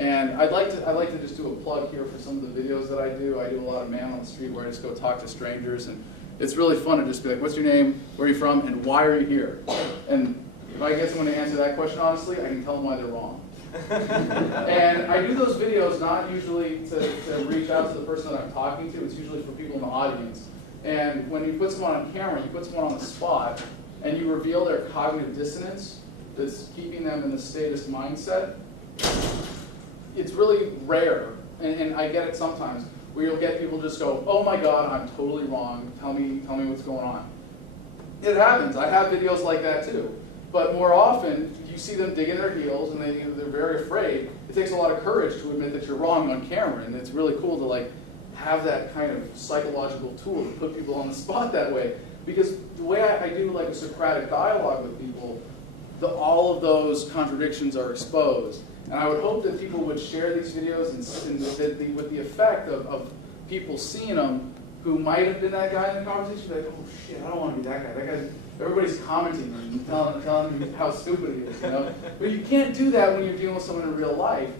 And I'd like to just do a plug here for some of the videos that I do. I do a lot of man on the street where I just go talk to strangers, and it's really fun to just be like, what's your name, where are you from, and why are you here? And if I get someone to answer that question honestly, I can tell them why they're wrong. And I do those videos not usually to reach out to the person that I'm talking to, it's usually for people in the audience. And when you put someone on camera, you put someone on the spot, and you reveal their cognitive dissonance that's keeping them in the statist mindset, it's really rare, and I get it sometimes, where you'll get people just go, oh my God, I'm totally wrong, tell me what's going on. It happens, I have videos like that too. But more often, you see them digging their heels and they're very afraid. It takes a lot of courage to admit that you're wrong on camera, and it's really cool to like have that kind of psychological tool to put people on the spot that way. Because the way I do like a Socratic dialogue with people, all of those contradictions are exposed. And I would hope that people would share these videos and with the effect of people seeing them who might have been that guy in the conversation, like, oh shit, I don't want to be that guy. That guy's, everybody's commenting and telling him how stupid he is, you know? But you can't do that when you're dealing with someone in real life.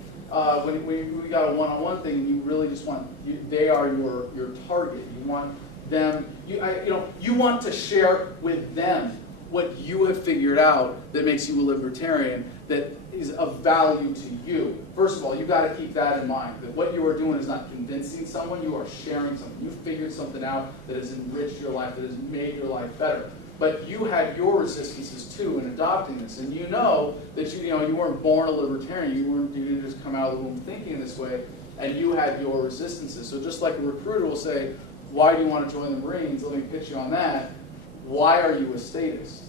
When we got a one-on-one thing, you really just want, they are your target. You want them, you want to share with them what you have figured out that makes you a libertarian, that is of value to you. First of all, you've got to keep that in mind, that what you are doing is not convincing someone, you are sharing something. You figured something out that has enriched your life, that has made your life better. But you had your resistances too in adopting this, and you know that you weren't born a libertarian, you didn't just come out of the womb thinking this way, and you had your resistances. So just like a recruiter will say, why do you want to join the Marines? Let me pitch you on that. Why are you a statist?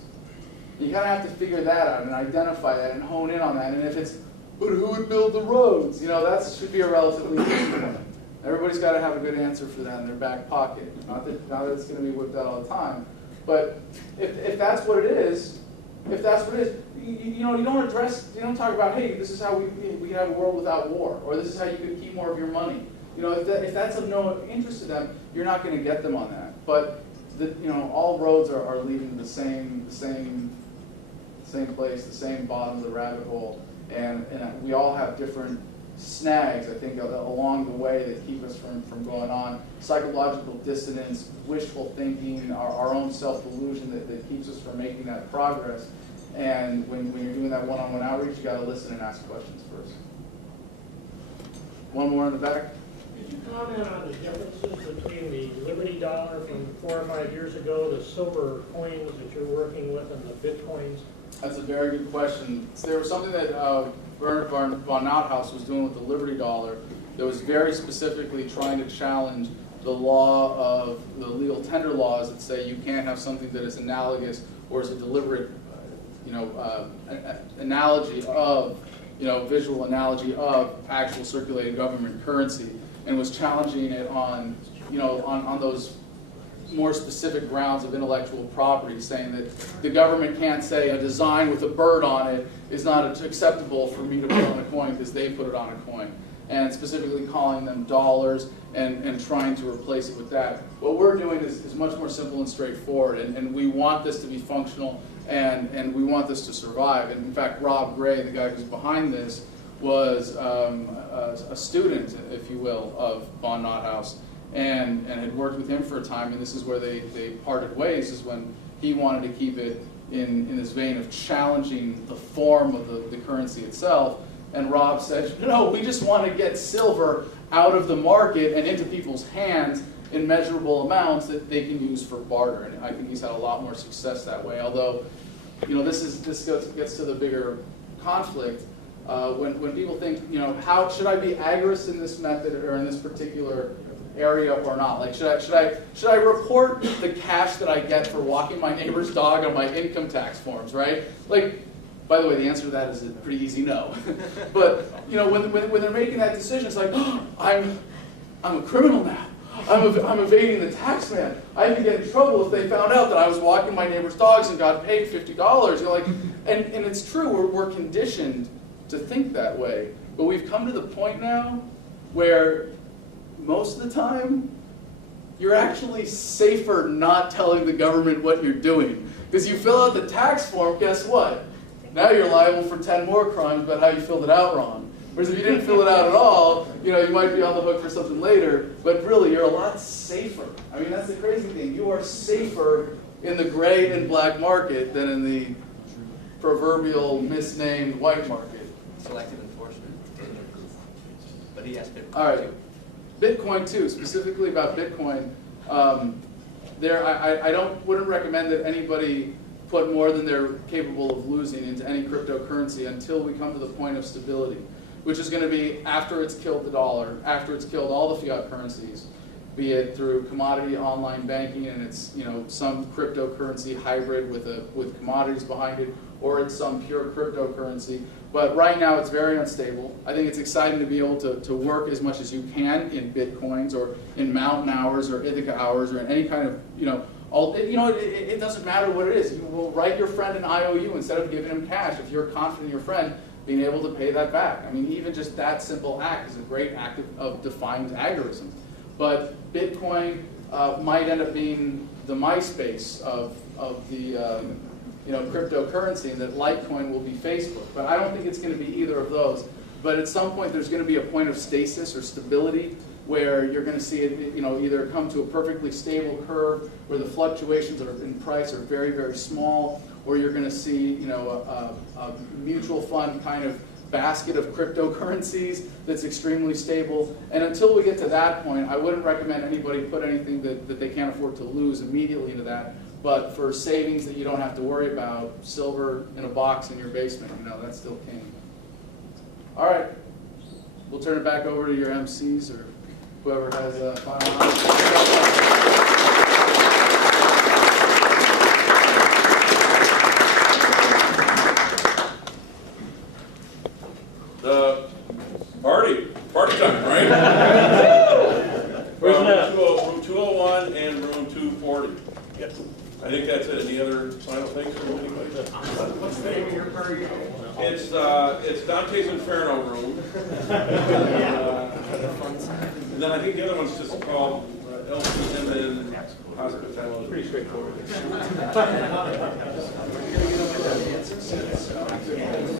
You kind of have to figure that out and identify that and hone in on that. And if it's, but who would build the roads? That should be a relatively easy one. Everybody's got to have a good answer for that in their back pocket. Not that it's going to be whipped out all the time. But if that's what it is, you don't talk about, hey, this is how we can have a world without war, or this is how you can keep more of your money. If that's of no interest to them, you're not going to get them on that. But all roads are leading to the same place, the same bottom of the rabbit hole, and we all have different snags, I think, along the way that keep us from going on. Psychological dissonance, wishful thinking, our own self-delusion that keeps us from making that progress. And when you're doing that one-on-one outreach, you got to listen and ask questions first. One more in the back. Could you comment on the differences between the Liberty Dollar from 4 or 5 years ago, the silver coins that you're working with, and the Bitcoins? That's a very good question. So there was something that Bernard von Nauthaus was doing with the Liberty Dollar that was very specifically trying to challenge the law of the legal tender laws that say you can't have something that is analogous or is a deliberate, analogy of, visual analogy of actual circulating government currency, and was challenging it on, on those more specific grounds of intellectual property, saying that the government can't say a design with a bird on it is not acceptable for me to put on a coin because they put it on a coin, and specifically calling them dollars and trying to replace it with that. What we're doing is much more simple and straightforward, and we want this to be functional, and we want this to survive. And in fact, Rob Gray, the guy who's behind this, was a student, if you will, of von Nauthaus, and had worked with him for a time, and this is where they parted ways, is when he wanted to keep it in this vein of challenging the form of the currency itself. And Rob said, no, we just want to get silver out of the market and into people's hands in measurable amounts that they can use for barter. And I think he's had a lot more success that way. Although, this gets to the bigger conflict. When people think, how should I be agorist in this method or in this particular area or not? Like, should I report the cash that I get for walking my neighbor's dog on my income tax forms, right? Like, by the way, the answer to that is a pretty easy no. But when they're making that decision, it's like, oh, I'm a criminal now. I'm evading the tax man. I could get in trouble if they found out that I was walking my neighbor's dogs and got paid $50. And it's true. We're conditioned to think that way. But we've come to the point now where most of the time, you're actually safer not telling the government what you're doing. Because you fill out the tax form, guess what? Now you're liable for 10 more crimes about how you filled it out wrong. Whereas if you didn't fill it out at all, you might be on the hook for something later, but really you're a lot safer. I mean, that's the crazy thing. You are safer in the gray and black market than in the proverbial misnamed white market. Selective enforcement. But he asked Bitcoin. All right, Bitcoin too, specifically about Bitcoin. I wouldn't recommend that anybody put more than they're capable of losing into any cryptocurrency until we come to the point of stability, which is going to be after it's killed the dollar, after it's killed all the fiat currencies, be it through commodity online banking and it's some cryptocurrency hybrid with commodities behind it, or it's some pure cryptocurrency. But right now it's very unstable. I think it's exciting to be able to work as much as you can in Bitcoins or in Mountain Hours or Ithaca Hours or in any kind of, it doesn't matter what it is. You will write your friend an IOU instead of giving him cash if you're confident in your friend being able to pay that back. I mean, even just that simple act is a great act of defying agorism. But Bitcoin might end up being the MySpace of the cryptocurrency, and that Litecoin will be Facebook. But I don't think it's going to be either of those. But at some point, there's going to be a point of stasis or stability where you're going to see it, either come to a perfectly stable curve where the fluctuations in price are very, very small, or you're going to see, a mutual fund kind of basket of cryptocurrencies that's extremely stable. And until we get to that point, I wouldn't recommend anybody put anything that they can't afford to lose immediately into that. But for savings that you don't have to worry about, silver in a box in your basement, that's still king. All right, we'll turn it back over to your MCs or whoever has a final Party time, right? Where's that? Room 201 and room 240. Yes. I think that's it. Any other final things from anybody? What's the name of your party? It's Dante's Inferno room. And then I think the other one's just called LCM Hospitality. Pretty straightforward.